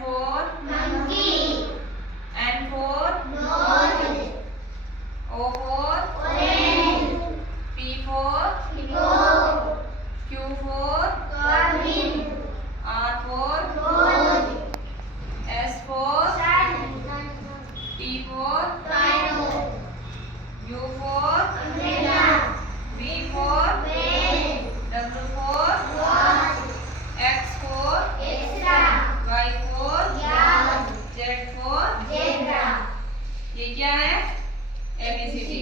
for monkey. N for Nose. O for Orange. P for Hippo. Q for Cabin. R for Rose. S for Sun. T for Rhino. U for Umbrella. V for Whale. W for Watch. X for Extra. Y for Yak. Z for Zebra. ये क्या है ABCD